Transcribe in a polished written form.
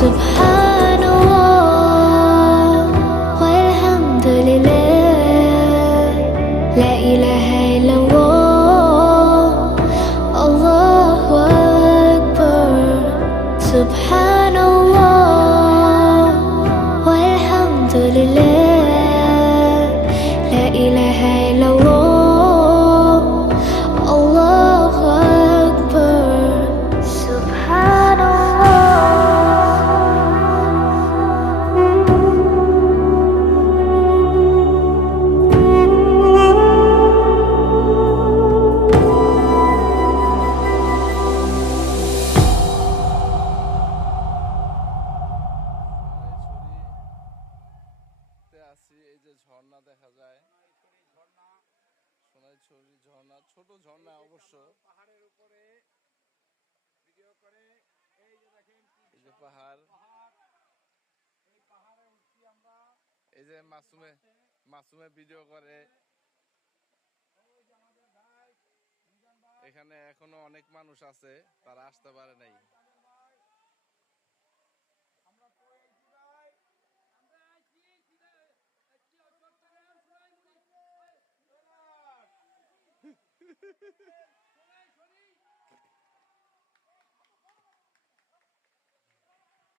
Subhanallah walhamdulillah, la ilaha illallah, Allahu Akbar. Subhanallah walhamdulillah, la ilaha illallah, Allahu Akbar. আছি এই যে ঝর্ণা দেখা যায়, সোনাইছড়ি ঝর্ণা, ছোট ঝর্ণা অবশ্য, পাহাড়ের উপরে ভিডিও করে। এই যে দেখেন এই যে পাহাড়, এই পাহাড়ে উঠছি আমরা। এই যে মাসুমে ভিডিও করে। ওই যে আমাদের ভাই মিজান ভাই, এখানে এখনো অনেক মানুষ আছে, তারা আসতে পারে নাই। তাদের ভাই, আমরা কই আইছি ভাই? আমরা আইছি চট্টগ্রাম সোনাইমুড়ি।